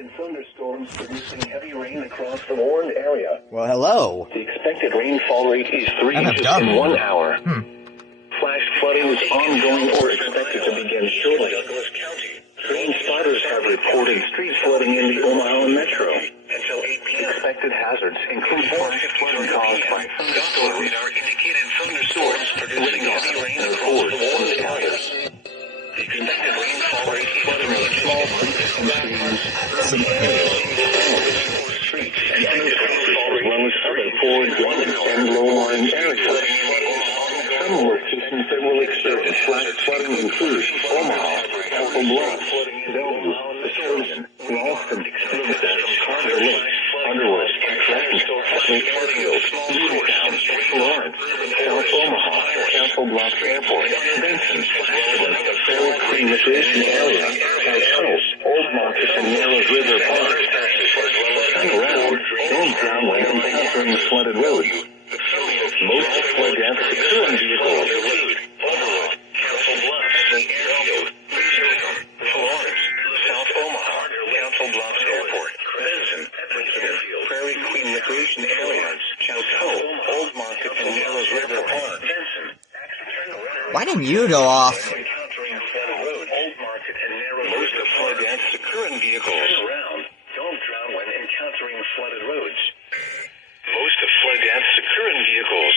Indicated thunderstorms producing heavy rain across the warned area. Well, hello. The expected rainfall rate is 3 I'm a inches dummy. in 1 hour. Flash flooding is ongoing or expected to begin shortly. Rain spotters have reported street flooding in the Omaha metro. Expected hazards include flash flooding caused by thunderstorms. Indicated thunderstorms producing heavy rain across the warned area. The expected rainfall rate is flooding of small creeks and streams, urban areas, streets, and underpasses, as well as other poor drainage and low-lying areas. Some locations that will experience flash flooding include Omaha, Apple Bluff, Bellevue, Escalon, Ralston, Carter Lakes, Underwood, Trenton, Fairfield, Newtown, Lawrence, South Omaha, Apple Bluff Airport, Benson, Prairie Queen Recreation Area, South Old Market, and Narrows River Park. Turn around, don't drown when encountering flooded roads. Most flood depths occur in vehicles. Overlook, Council Bluffs, Airfield, Florence, South Omaha, Council Bluffs Airport, Benson, Prairie Queen Recreation Areas, Chowco, Old Market, and Narrows River Park. Benson. Why didn't you go off? Encountering flooded roads. Old Market and Narrows. Most of flood depths occur in vehicles. Turn around. Don't drown when encountering flooded roads. Most of flood depths occur in vehicles.